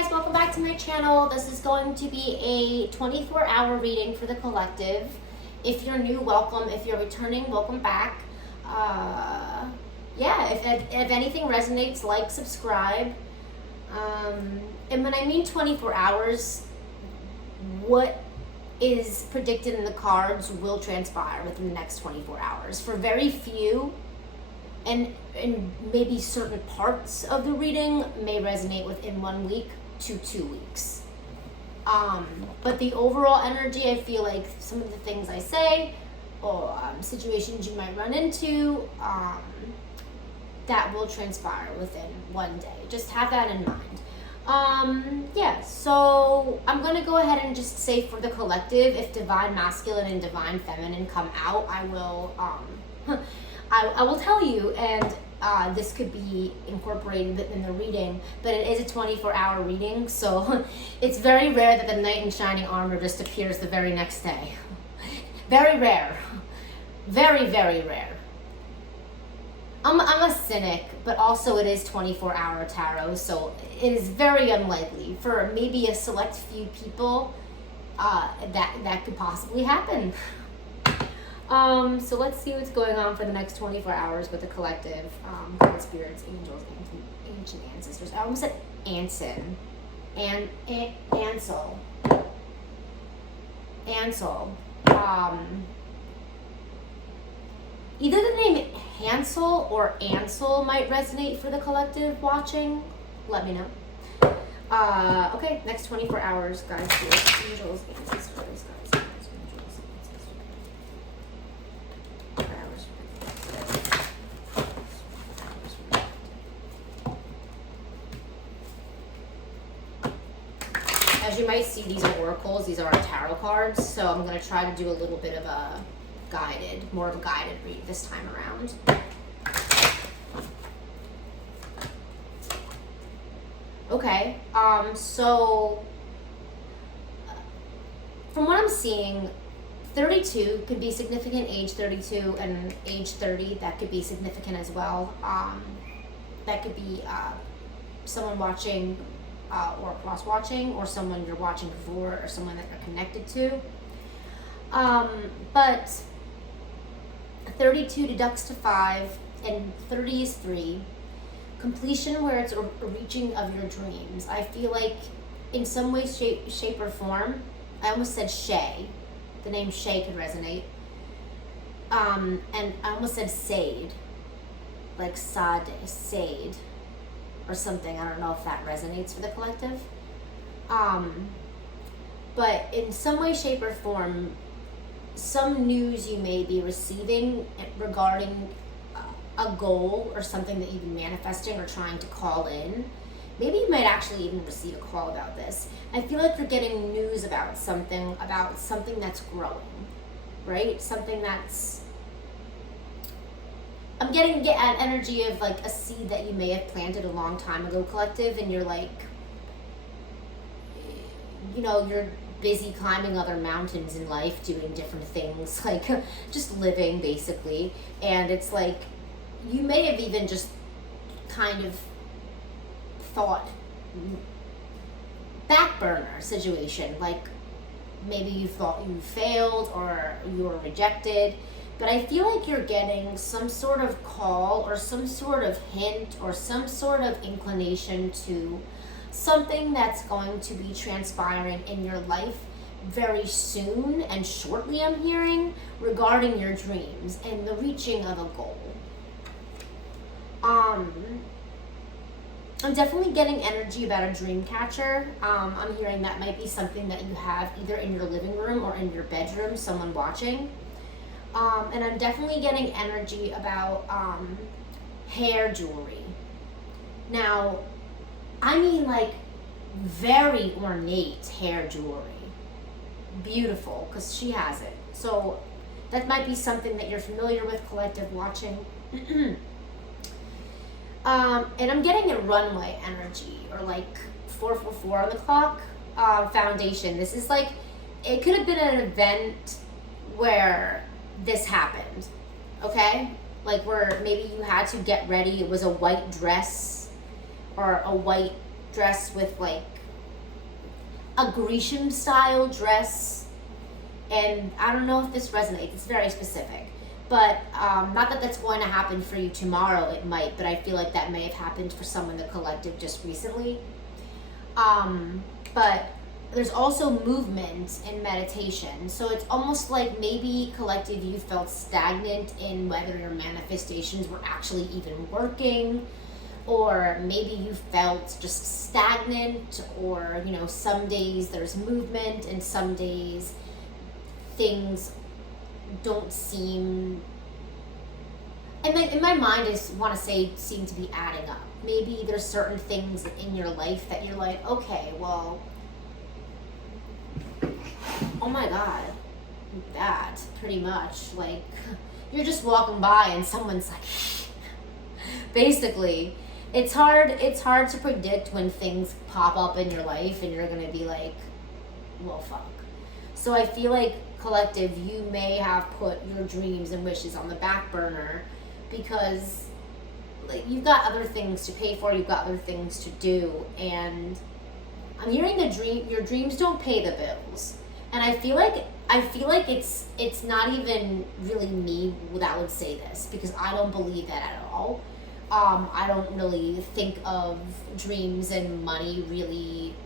guys, welcome back to my channel. This is going to be a 24-hour reading for the collective. If you're new, welcome. If you're returning, welcome back. Yeah, if anything resonates, like, subscribe. And when I mean 24 hours, what is predicted in the cards will transpire within the next 24 hours. For very few, and maybe certain parts of the reading may resonate within 1 week to 2 weeks. But the overall energy, I feel like some of the things I say, or situations you might run into, that will transpire within 1 day. Just have that in mind. Yeah, so I'm gonna go ahead and just say for the collective, if divine masculine and divine feminine come out, I will I will tell you, and this could be incorporated in the reading, but it is a 24-hour reading, so it's very rare that the knight in shining armor just appears the very next day. Very rare. Very, very rare. I'm a cynic, but also it is 24-hour tarot, so it is very unlikely. For maybe a select few people, that could possibly happen. So let's see what's going on for the next 24 hours with the collective. God, spirits, angels, ancient ancestors. I almost said Anson. Ansel. Either the name Hansel or Ansel might resonate for the collective watching. Let me know. Okay, next 24 hours, guys. Spirits, angels, ancestors, guys. As you might see, these are oracles, these are tarot cards, so I'm going to try to do a little bit of a more of a guided read this time around. Okay, so from what I'm seeing, 32 could be significant, age 32, and age 30, that could be significant as well. That could be someone watching or cross-watching, or someone you're watching for, or someone that you're connected to. But 32 deducts to 5, and 30 is 3. Completion, where it's a reaching of your dreams. I feel like in some way, shape, or form, I almost said Shay. The name Shay could resonate. And I almost said Sade. Like Sade. Or something. I don't know if that resonates for the collective. But in some way, shape, or form, some news you may be receiving regarding a goal or something that you've been manifesting or trying to call in. Maybe you might actually even receive a call about this. I feel like you're getting news about something that's growing, right? Something that's... I'm getting an energy of like a seed that you may have planted a long time ago, collective, and you're like, you're busy climbing other mountains in life, doing different things, like just living basically. And it's like, you may have even just kind of thought back burner situation, like maybe you thought you failed or you were rejected. But I feel like you're getting some sort of call or some sort of hint or some sort of inclination to something that's going to be transpiring in your life very soon and shortly, I'm hearing, regarding your dreams and the reaching of a goal. I'm definitely getting energy about a dream catcher. I'm hearing that might be something that you have either in your living room or in your bedroom, someone watching. And I'm definitely getting energy about hair jewelry. Now, I mean like very ornate hair jewelry. Beautiful, because she has it. So that might be something that you're familiar with, collective watching. And I'm getting a runway energy, or like 444 on the clock. Foundation. This is like, it could have been an event where this happened, okay? Like where maybe you had to get ready. It was a white dress, or a white dress with like a Grecian style dress, and I don't know if this resonates, it's very specific. But not that that's going to happen for you tomorrow, it might, but I feel like that may have happened for someone in the collective just recently. But there's also movement and meditation. So it's almost like maybe collective you felt stagnant in whether your manifestations were actually even working, or maybe you felt just stagnant, or, you know, some days there's movement and some days things don't seem, in my mind I want to say seem to be adding up. Maybe there's certain things in your life that you're like, okay, well, oh my god, that pretty much, like, you're just walking by and someone's like basically it's hard to predict when things pop up in your life and you're gonna be like, well, fuck. So I feel like collective, you may have put your dreams and wishes on the back burner because, like, you've got other things to pay for, you've got other things to do, and I'm hearing your dreams don't pay the bills. And I feel like it's not even really me that would say this, because I don't believe that at all. I don't really think of dreams and money really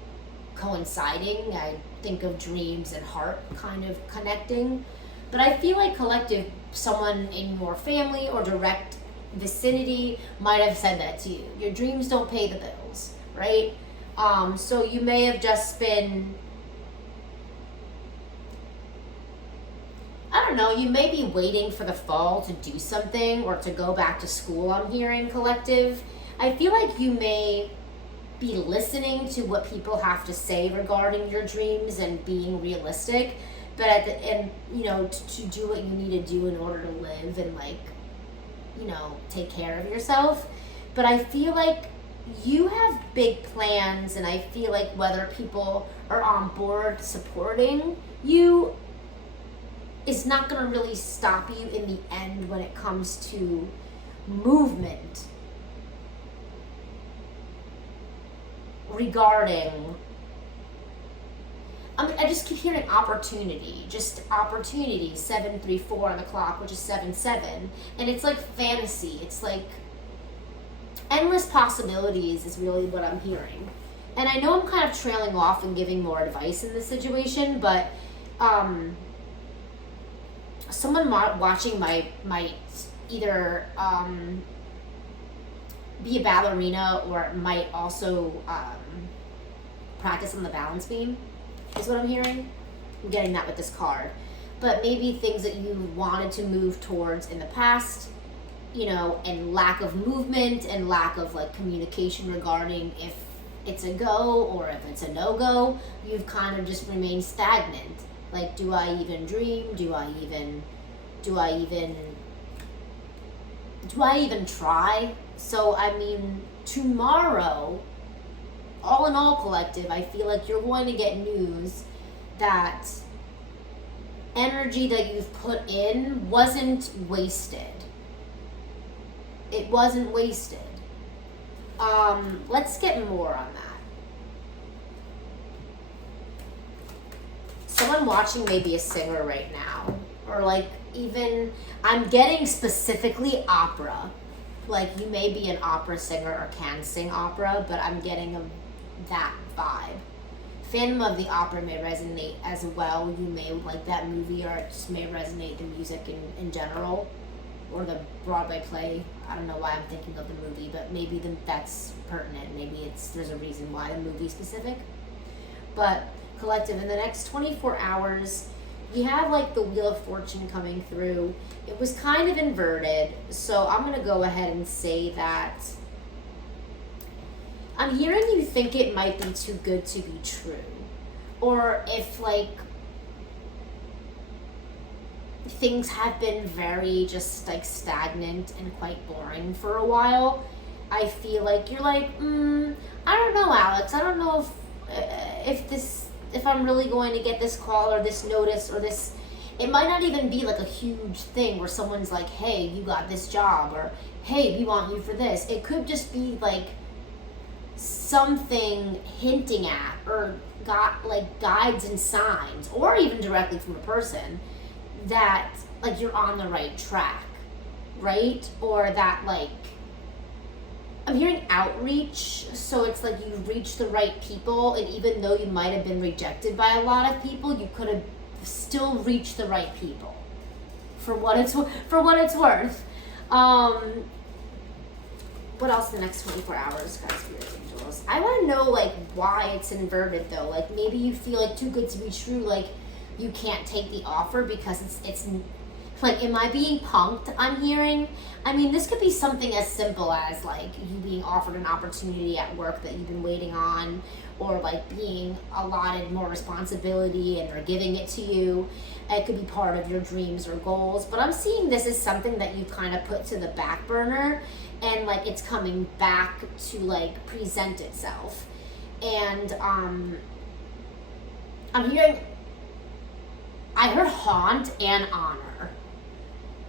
coinciding. I think of dreams and heart kind of connecting. But I feel like collective, someone in your family or direct vicinity might have said that to you. Your dreams don't pay the bills, right? So you may have just been, I don't know, you may be waiting for the fall to do something or to go back to school, I'm hearing you I feel like you may be listening to what people have to say regarding your dreams and being realistic, but at the end, you know, to do what you need to do in order to live and, like, you know, take care of yourself. But I feel like you have big plans, and I feel like whether people are on board supporting you is not going to really stop you in the end when it comes to movement regarding, I just keep hearing opportunity, 734 on the clock, which is 77, and it's like fantasy. It's like endless possibilities is really what I'm hearing. And I know I'm kind of trailing off and giving more advice in this situation, but someone watching might either be a ballerina or might also practice on the balance beam, is what I'm hearing. I'm getting that with this card. But maybe things that you wanted to move towards in the past, you know, and lack of movement and lack of, like, communication regarding if it's a go or if it's a no-go, you've kind of just remained stagnant. Like, do I even dream? Do I even try? So, I mean, tomorrow, all in all, collective, I feel like you're going to get news that energy that you've put in wasn't wasted. It wasn't wasted. Let's get more on that. Someone watching may be a singer right now, or, like, even, I'm getting specifically opera. Like, you may be an opera singer or can sing opera, but I'm getting that vibe. Phantom of the Opera may resonate as well. You may like that movie, or it just may resonate the music in general, or the Broadway play. I don't know why I'm thinking of the movie, but maybe that's pertinent. Maybe there's a reason why the movie specific. But collective, in the next 24 hours, you have, like, the Wheel of Fortune coming through. It was kind of inverted, so I'm going to go ahead and say that I'm hearing you think it might be too good to be true. Or if, like, things have been very just, like, stagnant and quite boring for a while, I feel like you're like, I don't know, Alex. I don't know if I'm really going to get this call or this notice or this. It might not even be, like, a huge thing where someone's like, hey, you got this job, or hey, we want you for this. It could just be, like, something hinting at or got like guides and signs, or even directly from a person, that like you're on the right track, right? Or that like, I'm hearing outreach, so it's like you reach the right people, and even though you might have been rejected by a lot of people, you could have still reached the right people. For what it's worth. What else in the next 24 hours, guys, spirit angels? I want to know like why it's inverted though. Like maybe you feel like too good to be true. Like you can't take the offer because it's like, am I being punked? I'm hearing. I mean, this could be something as simple as like you being offered an opportunity at work that you've been waiting on, or like being allotted more responsibility and they're giving it to you. It could be part of your dreams or goals, but I'm seeing this as something that you kind of put to the back burner, and like it's coming back to like present itself. And I'm hearing, I heard haunt and honor.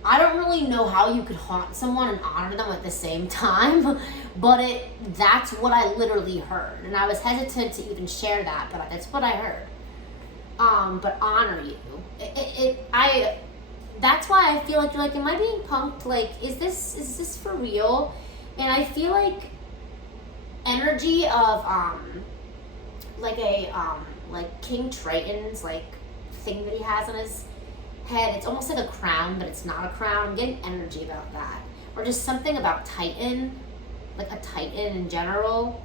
I don't really know how you could haunt someone and honor them at the same time, but that's what I literally heard. And I was hesitant to even share that, but that's what I heard. But honor you. That's why I feel like you're like, am I being punked? Like, is this for real? And I feel like energy of, like King Triton's, like, thing that he has on his head. It's almost like a crown, but it's not a crown. I'm getting energy about that. Or just something about Titan, like a Titan in general.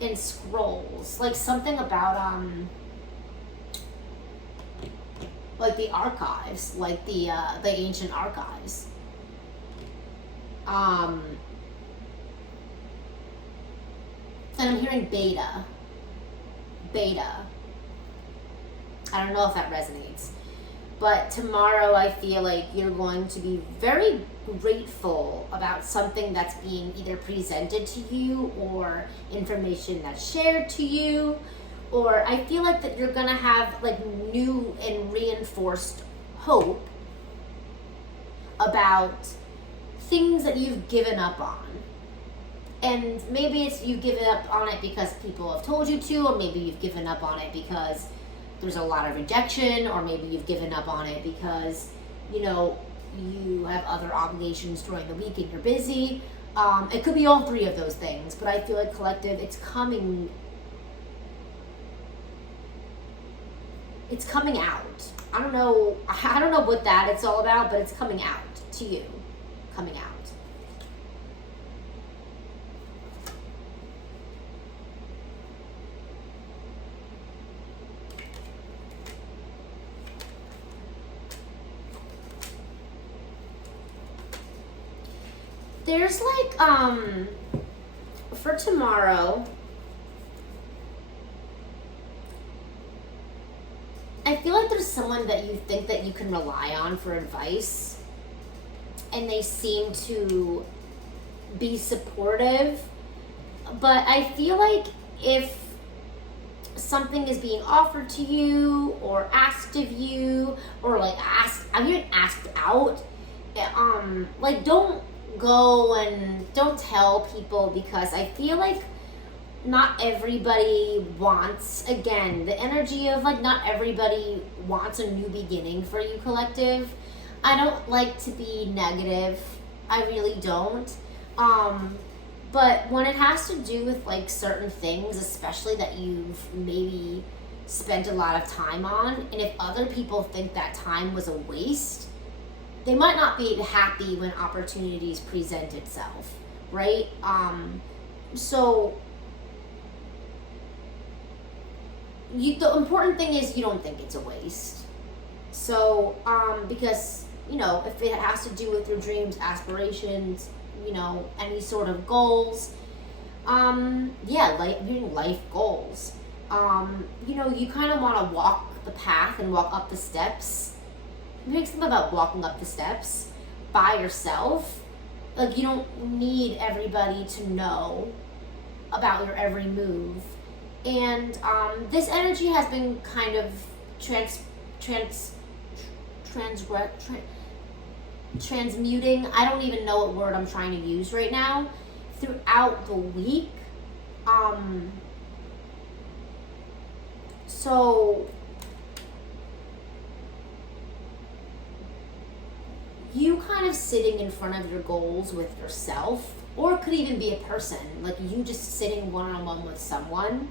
In scrolls, like something about like the archives, like the ancient archives. And I'm hearing beta. I don't know if that resonates, but tomorrow I feel like you're going to be very grateful about something that's being either presented to you or information that's shared to you, or I feel like that you're gonna have like new and reinforced hope about things that you've given up on. And maybe it's you've given up on it because people have told you to, or maybe you've given up on it because there's a lot of rejection, or maybe you've given up on it because, you know, you have other obligations during the week and you're busy. It could be all three of those things, but I feel like collective, it's coming out. I don't know what that it's all about, but it's coming out to you. Coming out. There's like, for tomorrow, I feel like there's someone that you think that you can rely on for advice, and they seem to be supportive, but I feel like if something is being offered to you or asked of you, or like I'm hearing asked out, like don't go and don't tell people, because I feel like not everybody wants, again, the energy of like not everybody wants a new beginning for you, collective. I don't like to be negative. I really don't. But when it has to do with like certain things, especially that you've maybe spent a lot of time on, and if other people think that time was a waste, they might not be happy when opportunities present itself, right? So the important thing is you don't think it's a waste. So, because, you know, if it has to do with your dreams, aspirations, you know, any sort of goals, yeah, like life goals, you know, you kind of want to walk the path and walk up the steps. Make something about walking up the steps by yourself. Like, you don't need everybody to know about your every move. And this energy has been kind of transmuting. I don't even know what word I'm trying to use right now. throughout the week. So you kind of sitting in front of your goals with yourself, or it could even be a person, like you just sitting one-on-one with someone.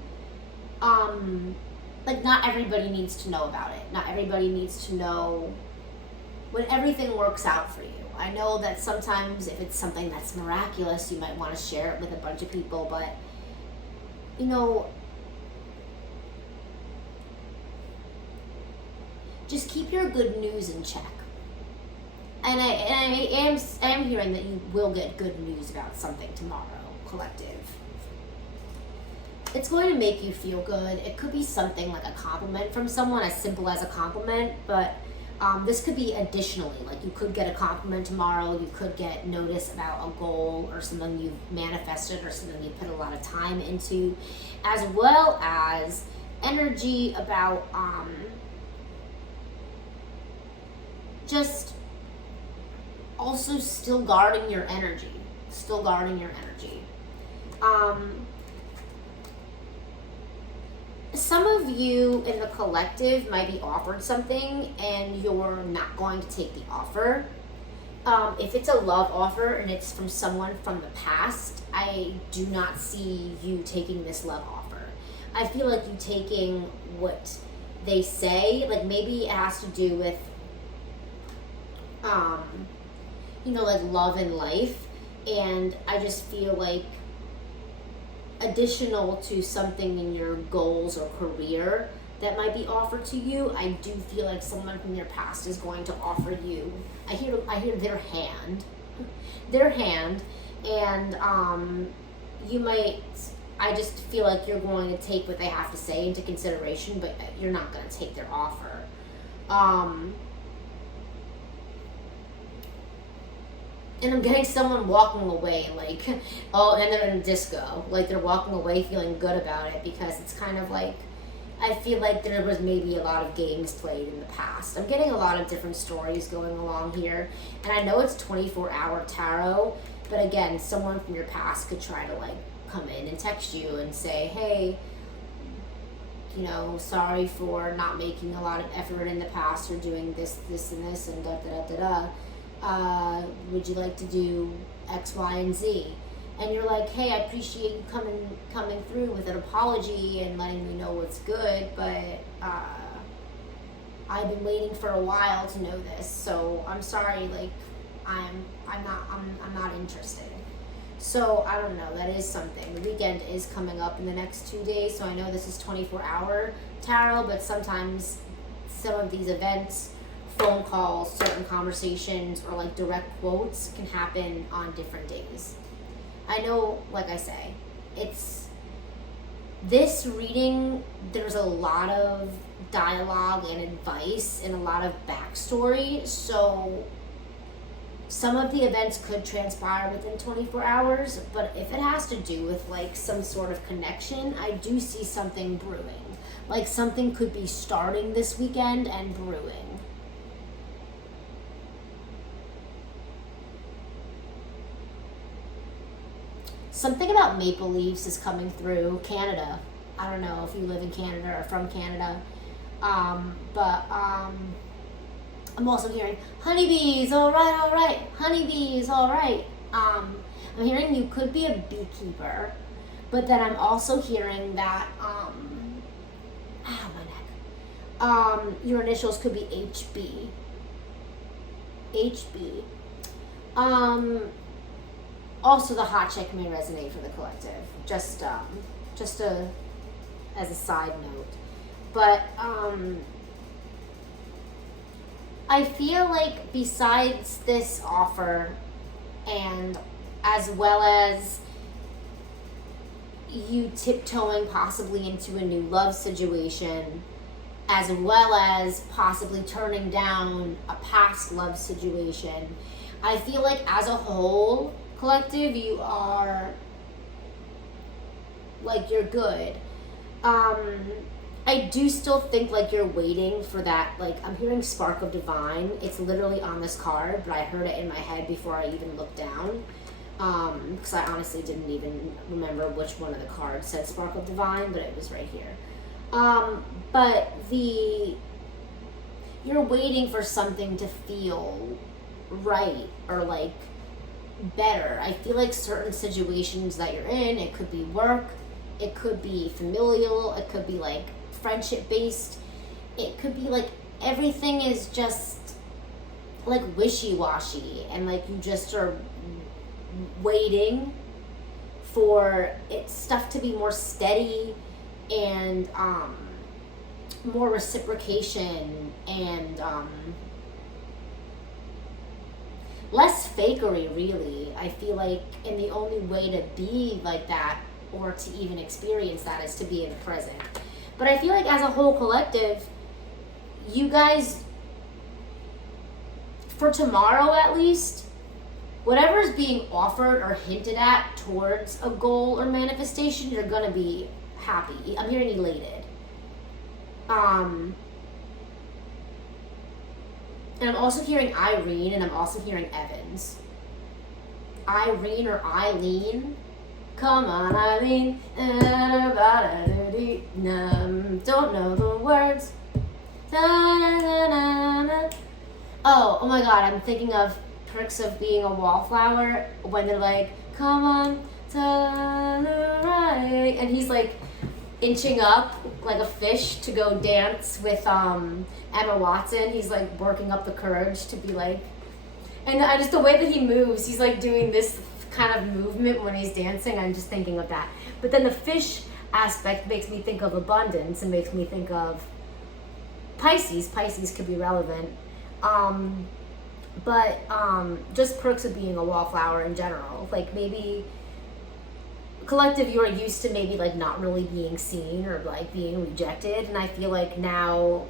Like not everybody needs to know about it. Not everybody needs to know when everything works out for you. I know that sometimes if it's something that's miraculous, you might want to share it with a bunch of people, but you know, just keep your good news in check. And I am hearing that you will get good news about something tomorrow, collective. It's going to make you feel good. It could be something like a compliment from someone, as simple as a compliment, but this could be additionally, like you could get a compliment tomorrow, you could get notice about a goal or something you've manifested or something you put a lot of time into, as well as energy about just also still guarding your energy. Some of you in the collective might be offered something and you're not going to take the offer. If it's a love offer and it's from someone from the past, I do not see you taking this love offer. I feel like you taking what they say, like maybe it has to do with like love and life, and I just feel like additional to something in your goals or career that might be offered to you, I do feel like someone from your past is going to offer you, I hear their hand, and you might, I just feel like you're going to take what they have to say into consideration, but you're not going to take their offer. And I'm getting someone walking away, like, oh, and they're in a disco. Like, they're walking away feeling good about it, because it's kind of like, I feel like there was maybe a lot of games played in the past. I'm getting a lot of different stories going along here. And I know it's 24-hour tarot, but again, someone from your past could try to, like, come in and text you and say, hey, sorry for not making a lot of effort in the past, or doing this, and this, and da-da-da-da-da. Would you like to do X, Y, and Z? And you're like, hey, I appreciate you coming through with an apology and letting me know what's good, but I've been waiting for a while to know this, so I'm sorry, like, I'm not interested. So I don't know, that is something. The weekend is coming up in the next 2 days, so I know this is 24-hour tarot, but sometimes some of these events, phone calls, certain conversations, or like direct quotes can happen on different days. I know, like I say, it's this reading, there's a lot of dialogue and advice and a lot of backstory, so some of the events could transpire within 24 hours, but if it has to do with like some sort of connection, I do see something brewing. Like something could be starting this weekend and brewing. Something about maple leaves is coming through. Canada. I don't know if you live in Canada or from Canada. But I'm also hearing honeybees, all right. Honeybees, all right. I'm hearing you could be a beekeeper, but then I'm also hearing that, my neck. Your initials could be HB. Also, the hot chick may resonate for the collective, just as a side note. But I feel like besides this offer, and as well as you tiptoeing possibly into a new love situation, as well as possibly turning down a past love situation, I feel like as a whole, collective, you are, like, you're good. I do still think, like, you're waiting for that, like, I'm hearing Spark of Divine. It's literally on this card, but I heard it in my head before I even looked down. Because I honestly didn't even remember which one of the cards said Sparkle Divine, but it was right here. But you're waiting for something to feel right or like better. I feel like certain situations that you're in, it could be work, it could be familial, it could be like friendship based, it could be like everything is just like wishy-washy, and like you just are waiting for stuff to be more steady and more reciprocation and less fakery, really. I feel like, and the only way to be like that or to even experience that is to be in the present. But I feel like as a whole collective, you guys, for tomorrow at least, whatever is being offered or hinted at towards a goal or manifestation, you're gonna be happy. I'm hearing elated. And I'm also hearing Irene, and I'm also hearing Evans. Irene or Eileen. Come on, Eileen. Don't know the words. Oh my God, I'm thinking of Perks of Being a Wallflower when they're like, come on, to the right. And he's like inching up like a fish to go dance with Emma Watson. He's like working up the courage to be like, and I just, the way that he moves, he's like doing this kind of movement when he's dancing. I'm just thinking of that. But then the fish aspect makes me think of abundance and makes me think of Pisces. Pisces could be relevant. But just Perks of Being a Wallflower in general. Like maybe collective, you are used to maybe like not really being seen or like being rejected, and I feel like now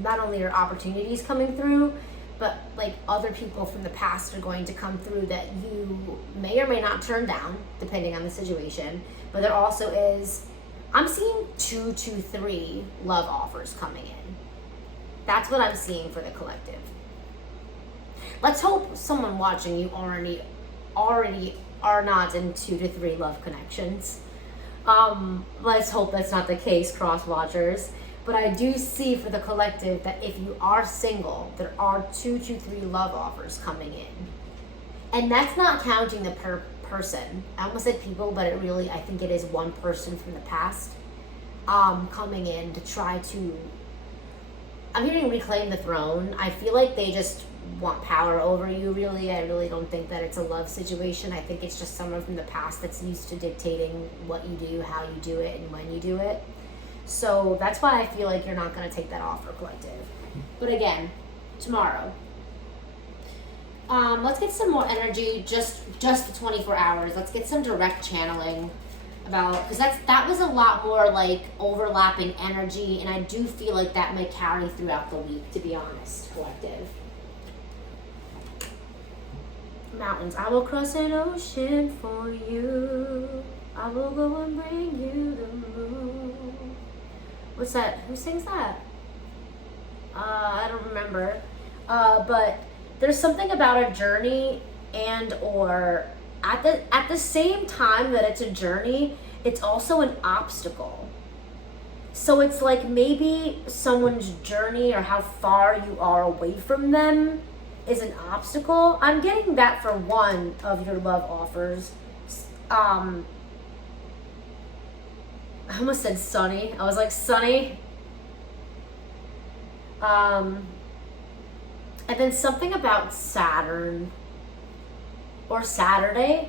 not only are opportunities coming through, but like other people from the past are going to come through that you may or may not turn down depending on the situation. But there also is, I'm seeing 2 to 3 love offers coming in. That's what I'm seeing for the collective. Let's hope someone watching you already are not in 2 to 3 love connections. Let's hope that's not the case, cross watchers. But I do see for the collective that if you are single, there are 2 to 3 love offers coming in. And that's not counting the person. I almost said people, but it really, I think it is one person from the past coming in to try to, I'm hearing reclaim the throne. I feel like they just want power over you, really. I really don't think that it's a love situation. I think it's just someone from the past that's used to dictating what you do, how you do it, and when you do it. So that's why I feel like you're not going to take that offer, collective. But again, tomorrow. Let's get some more energy, just the 24 hours. Let's get some direct channeling about, because that was a lot more like overlapping energy, and I do feel like that might carry throughout the week, to be honest, collective. Mountains, I will cross an ocean for you. I will go and bring you the moon. What's that? Who sings that? I don't remember. But there's something about a journey, and or at the same time that it's a journey, it's also an obstacle. So it's like maybe someone's journey or how far you are away from them is an obstacle. I'm getting that for one of your love offers. I almost said sunny. I was like, sunny. And then something about Saturn or Saturday.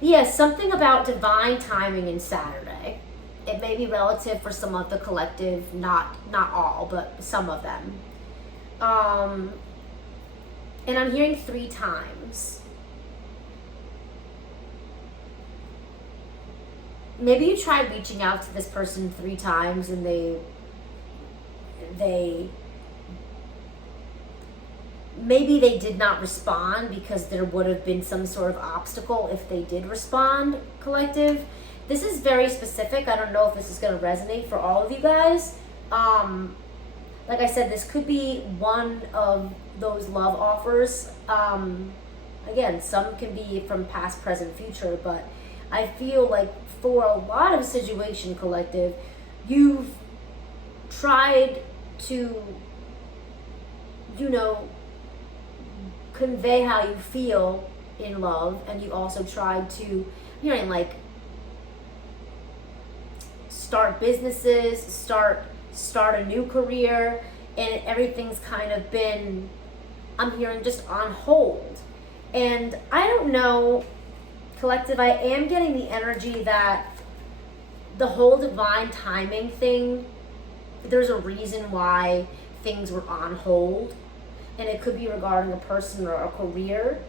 Yeah, something about divine timing in Saturday. It may be relative for some of the collective, not all, but some of them. And I'm hearing 3 times. Maybe you tried reaching out to this person 3 times and they maybe they did not respond because there would have been some sort of obstacle if they did respond, collective. This is very specific. I don't know if this is going to resonate for all of you guys. Like I said, this could be one of those love offers. Again, some can be from past, present, future, but I feel like for a lot of situation, collective, you've tried to, you know, convey how you feel in love, and you also tried to, you know, like start businesses, start a new career, and everything's kind of been, I'm hearing, just on hold. And I don't know, collective, I am getting the energy that the whole divine timing thing, there's a reason why things were on hold, and it could be regarding a person or a career,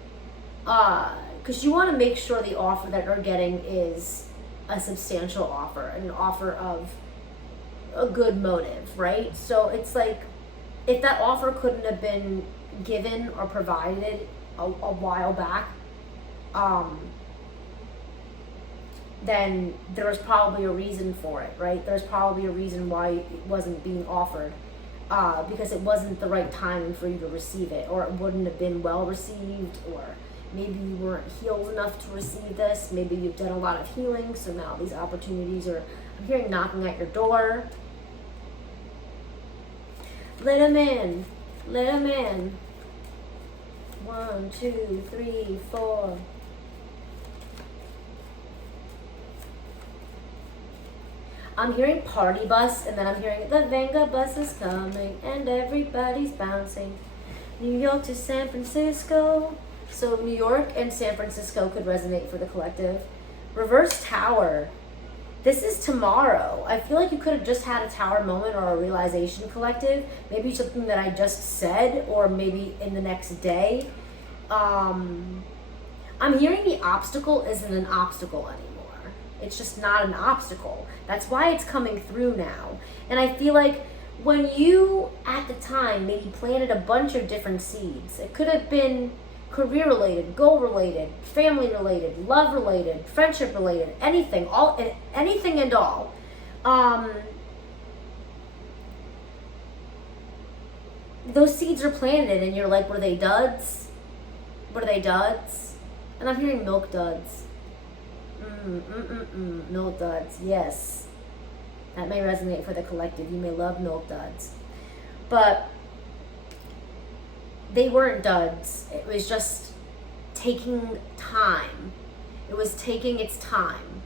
because you want to make sure the offer that you're getting is a substantial offer, and an offer of a good motive, right? So it's like, if that offer couldn't have been given or provided a while back, then there was probably a reason for it, right? There's probably a reason why it wasn't being offered, because it wasn't the right timing for you to receive it, or it wouldn't have been well received, or maybe you weren't healed enough to receive this. Maybe you've done a lot of healing, so now these opportunities are, I'm hearing, knocking at your door. Let them in. Let them in. 1, 2, 3, 4. I'm hearing party bus, and then I'm hearing the Venga bus is coming, and everybody's bouncing. New York to San Francisco. So New York and San Francisco could resonate for the collective. Reverse tower. This is tomorrow. I feel like you could have just had a tower moment or a realization, collective. Maybe something that I just said, or maybe in the next day. I'm hearing the obstacle isn't an obstacle anymore. It's just not an obstacle. That's why it's coming through now. And I feel like when you, at the time, maybe planted a bunch of different seeds, it could have been career related, goal related, family related, love related, friendship related, anything, anything and all. Those seeds are planted, and you're like, were they duds? Were they duds? And I'm hearing milk duds. Milk duds, yes. That may resonate for the collective. You may love milk duds. But they weren't duds. It was just taking time. It was taking its time.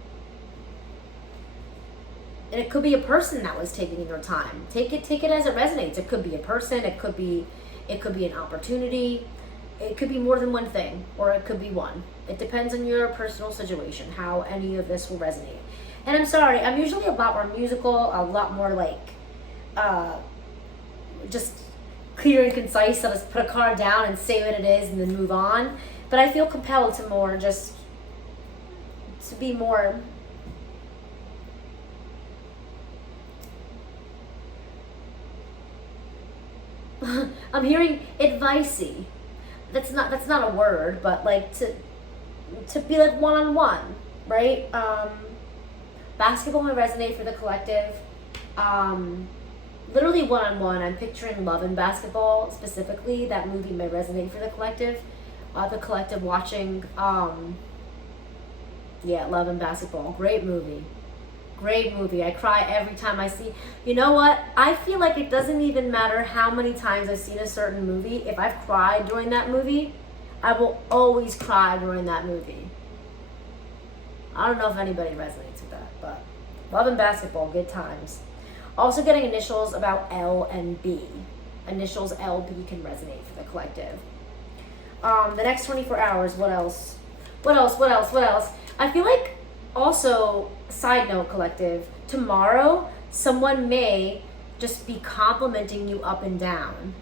And it could be a person that was taking your time. Take it as it resonates. It could be a person, it could be an opportunity, it could be more than one thing, or it could be one. It depends on your personal situation, how any of this will resonate. And I'm sorry, I'm usually a lot more musical, a lot more like just clear and concise. I'll just put a card down and say what it is and then move on. But I feel compelled to more, just to be more I'm hearing advicey. That's not a word, but like to be like one-on-one, right? Basketball may resonate for the collective. Literally one-on-one. I'm picturing Love and Basketball specifically. That movie may resonate for the collective. The collective watching, Love and Basketball. Great movie. Great movie. I cry every time I see. You know what? I feel like it doesn't even matter how many times I've seen a certain movie. If I've cried during that movie, I will always cry during that movie. I don't know if anybody resonates with that, but Love and Basketball, good times. Also getting initials about L and B. Initials LB can resonate for the collective. The next 24 hours, what else? What else? I feel like also, side note, collective, tomorrow someone may just be complimenting you up and down.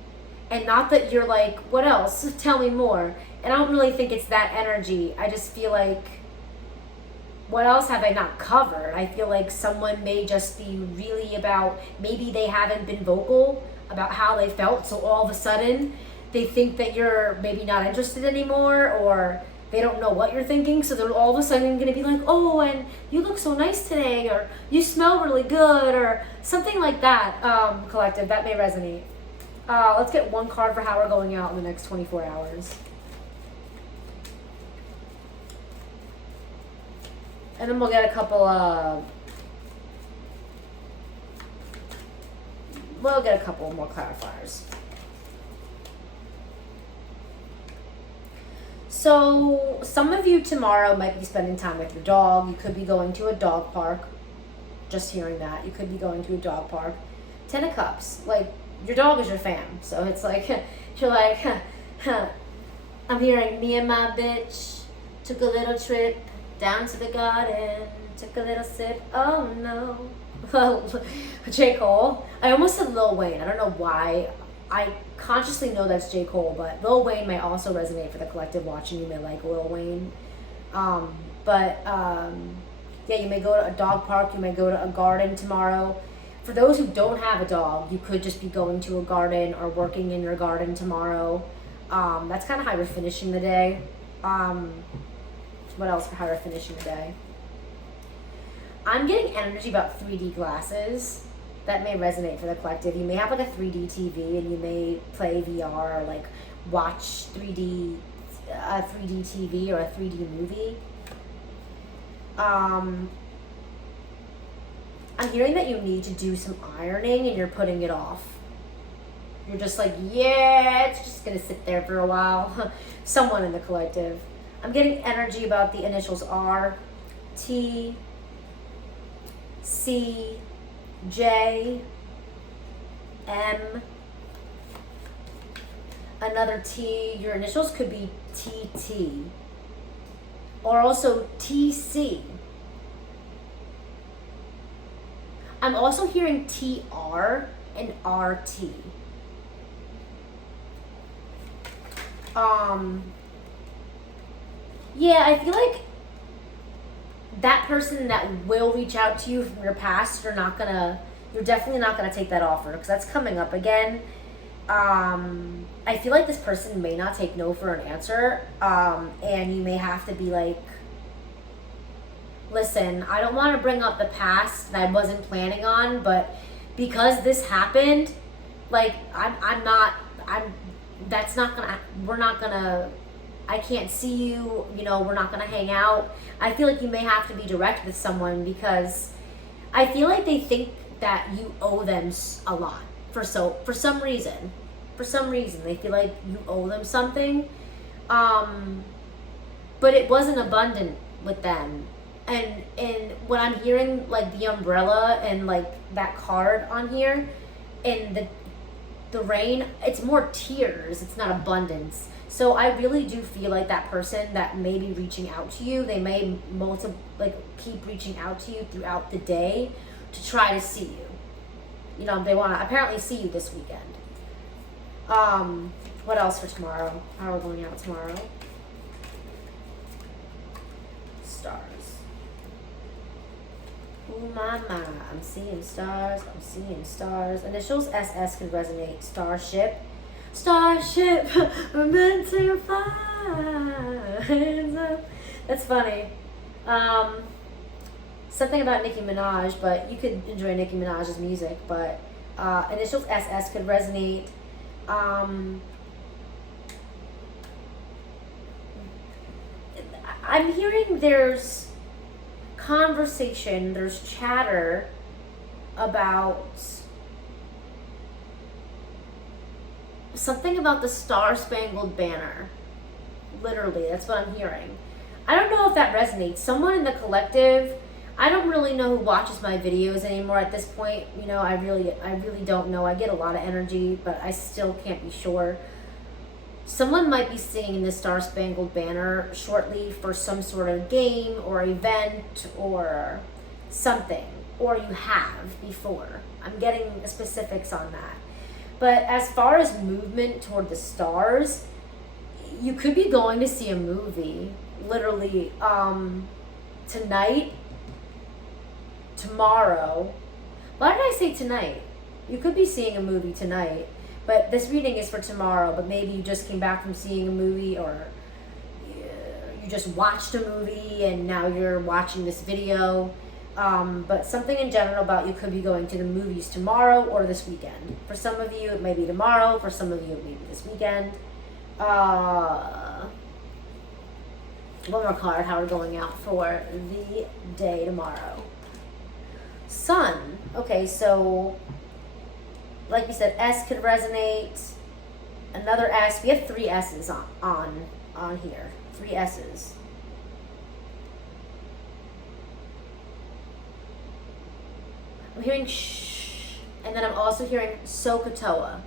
And not that you're like, what else? Tell me more. And I don't really think it's that energy. I just feel like, what else have I not covered? I feel like someone may just be really about, maybe they haven't been vocal about how they felt, so all of a sudden they think that you're maybe not interested anymore, or they don't know what you're thinking, so they're all of a sudden going to be like, oh, and you look so nice today, or you smell really good, or something like that. Collective, that may resonate. Let's get one card for how we're going out in the next 24 hours. And then we'll get a couple more clarifiers. So some of you tomorrow might be spending time with your dog. You could be going to a dog park. Just hearing that. You could be going to a dog park. 10 of Cups. Like, your dog is your fam. So it's like, you're like, I'm hearing me and my bitch took a little trip down to the garden, took a little sip, oh no. J. Cole. I almost said Lil Wayne. I don't know why. I consciously know that's J. Cole, but Lil Wayne may also resonate for the collective watching. You may like Lil Wayne. Yeah, you may go to a dog park. You may go to a garden tomorrow. For those who don't have a dog, you could just be going to a garden or working in your garden tomorrow. That's kind of how you're finishing the day. What else for how you're finishing the day? I'm getting energy about 3D glasses. That may resonate for the collective. You may have like a 3D TV and you may play VR or like watch 3D TV or a 3D movie. I'm hearing that you need to do some ironing and you're putting it off. You're just like, yeah, it's just gonna sit there for a while. Someone in the collective. I'm getting energy about the initials R, T, C, J, M, another T. Your initials could be TT or also TC. I'm also hearing TR and RT. Yeah, I feel like that person that will reach out to you from your past, you're definitely not gonna take that offer because that's coming up again. I feel like this person may not take no for an answer, and you may have to be like, listen, I don't want to bring up the past that I wasn't planning on, but because this happened, like, I can't see you, we're not gonna hang out. I feel like you may have to be direct with someone because I feel like they think that you owe them a lot for some reason. For some reason, they feel like you owe them something, but it wasn't abundant with them. And when I'm hearing like the umbrella and like that card on here, and the rain, it's more tears. It's not abundance. So I really do feel like that person that may be reaching out to you, they may keep reaching out to you throughout the day to try to see you. They want to apparently see you this weekend. What else for tomorrow? How are we going out tomorrow? Stars. Oh my, I'm seeing stars. I'm seeing stars. Initials SS could resonate. Starship. Starship, we're meant to fly. Hands up. That's funny. Something about Nicki Minaj, but you could enjoy Nicki Minaj's music, but initials SS could resonate. I'm hearing there's conversation, there's chatter about something about the Star-Spangled Banner. Literally, that's what I'm hearing. I don't know if that resonates. Someone in the collective, I don't really know who watches my videos anymore at this point. I really don't know. I get a lot of energy, but I still can't be sure. Someone might be singing the Star-Spangled Banner shortly for some sort of game or event or something, or you have before. I'm getting specifics on that. But as far as movement toward the stars, you could be going to see a movie, literally, tonight, tomorrow. Why did I say tonight? You could be seeing a movie tonight, but this reading is for tomorrow, but maybe you just came back from seeing a movie, or you just watched a movie and now you're watching this video. But something in general about you could be going to the movies tomorrow or this weekend. For some of you, it may be tomorrow. For some of you, it may be this weekend. One more card, how we're going out for the day tomorrow. Sun. Okay, so like we said, S could resonate. Another S. We have 3 S's on here. 3 S's. I'm hearing shh, and then I'm also hearing 𝔓𝔤𝔱.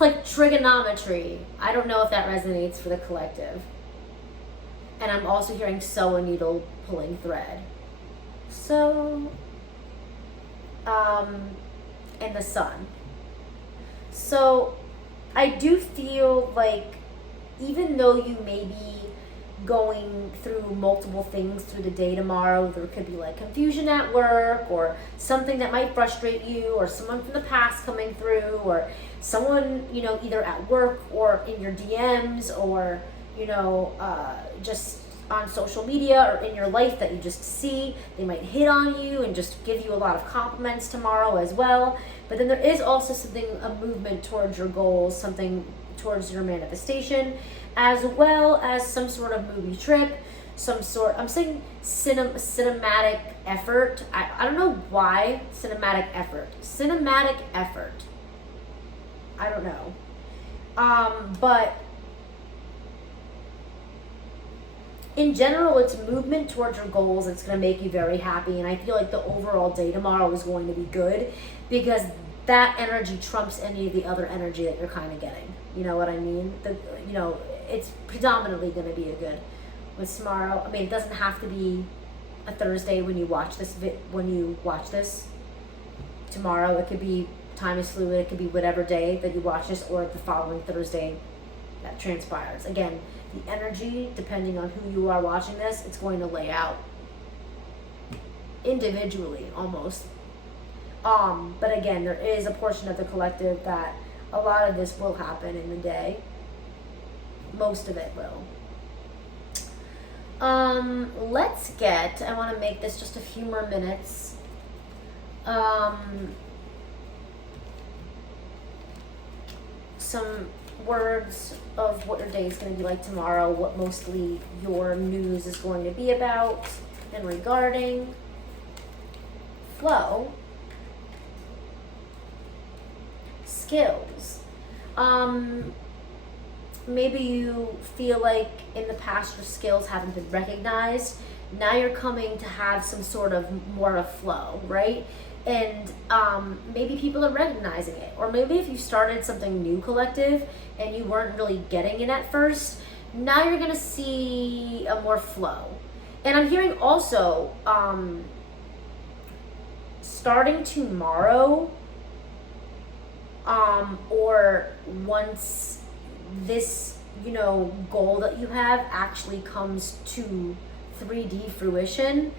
Like trigonometry. I don't know if that resonates for the collective. And I'm also hearing sew a needle pulling thread. So, and the sun. So, I do feel like even though you may be going through multiple things through the day tomorrow, there could be like confusion at work or something that might frustrate you, or someone from the past coming through, or someone, you know, either at work or in your DMs, or, you know, just on social media or in your life that you just see. They might hit on you and just give you a lot of compliments tomorrow as well. But then there is also something, a movement towards your goals, something towards your manifestation, as well as some sort of movie trip, some sort, I'm saying cinematic effort. I don't know why cinematic effort. Cinematic effort. I don't know. But in general, it's movement towards your goals. It's going to make you very happy. And I feel like the overall day tomorrow is going to be good because that energy trumps any of the other energy that you're kind of getting. You know what I mean? You know, it's predominantly going to be a good with tomorrow. I mean, it doesn't have to be a Thursday when you watch this. Tomorrow, it could be, time is fluid. It could be whatever day that you watch this, or the following Thursday that transpires. Again, the energy, depending on who you are watching this, it's going to lay out individually almost. But again, there is a portion of the collective that a lot of this will happen in the day. Most of it will. Let's get, I want to make this just a few more minutes. Some words of what your day is going to be like tomorrow, what mostly your news is going to be about, and regarding flow, skills. Maybe you feel like in the past your skills haven't been recognized. Now you're coming to have some sort of more of flow, right? And maybe people are recognizing it. Or maybe if you started something new, collective, and you weren't really getting it at first, now you're going to see a more flow. And I'm hearing also, starting tomorrow, or once this, you know, goal that you have actually comes to 3D fruition,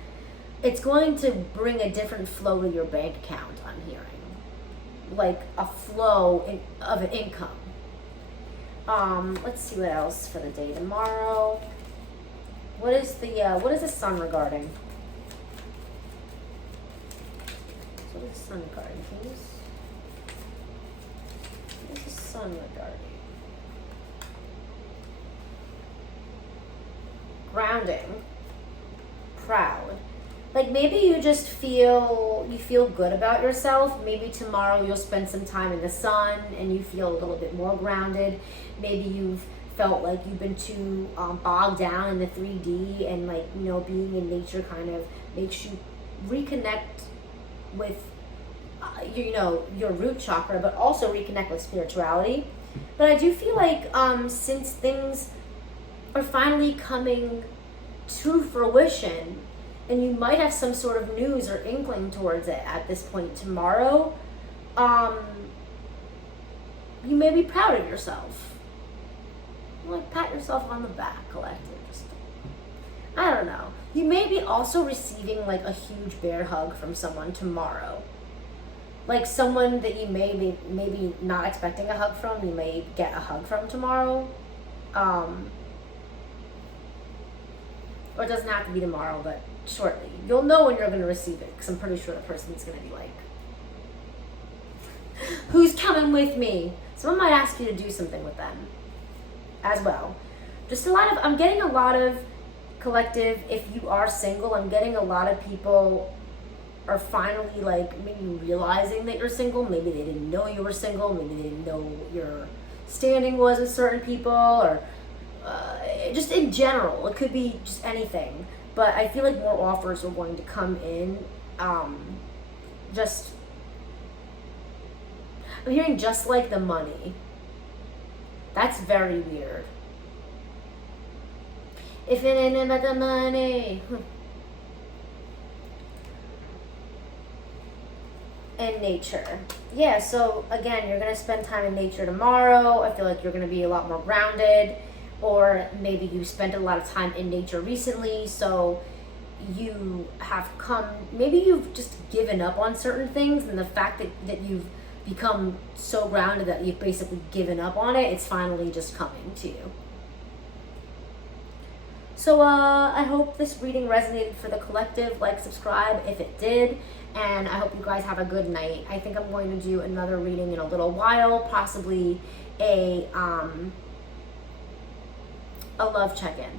it's going to bring a different flow to your bank account, I'm hearing. Like a flow of an income. Let's see what else for the day tomorrow. What is the sun regarding? So what is the sun regarding, please? What is the sun regarding? Grounding. Proud. Like maybe you just feel good about yourself. Maybe tomorrow you'll spend some time in the sun and you feel a little bit more grounded. Maybe you've felt like you've been too bogged down in the 3D, and like, you know, being in nature kind of makes you reconnect with you know, your root chakra, but also reconnect with spirituality. But I do feel like since things are finally coming to fruition, and you might have some sort of news or inkling towards it at this point tomorrow, you may be proud of yourself. Like, pat yourself on the back, collective. Just, I don't know. You may be also receiving like a huge bear hug from someone tomorrow. Like someone that you may be maybe not expecting a hug from, you may get a hug from tomorrow. Or it doesn't have to be tomorrow, but shortly. You'll know when you're going to receive it, because I'm pretty sure the person's going to be like, who's coming with me? Someone might ask you to do something with them as well. Just I'm getting a lot of collective, if you are single, I'm getting a lot of people are finally like maybe realizing that you're single. Maybe they didn't know you were single. Maybe they didn't know what your standing was with certain people, or just in general. It could be just anything. But I feel like more offers are going to come in. Just, I'm hearing just like the money. That's very weird. If it ain't about the money. And nature. Yeah, so again, you're going to spend time in nature tomorrow. I feel like you're going to be a lot more grounded. Or maybe you spent a lot of time in nature recently, so you have come, maybe you've just given up on certain things, and the fact that you've become so grounded that you've basically given up on it, it's finally just coming to you. So I hope this reading resonated for the collective. Like, subscribe if it did, and I hope you guys have a good night. I think I'm going to do another reading in a little while, possibly a love check-in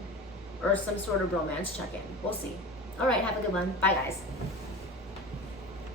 or some sort of romance check-in. We'll see. All right, have a good one. Bye, guys.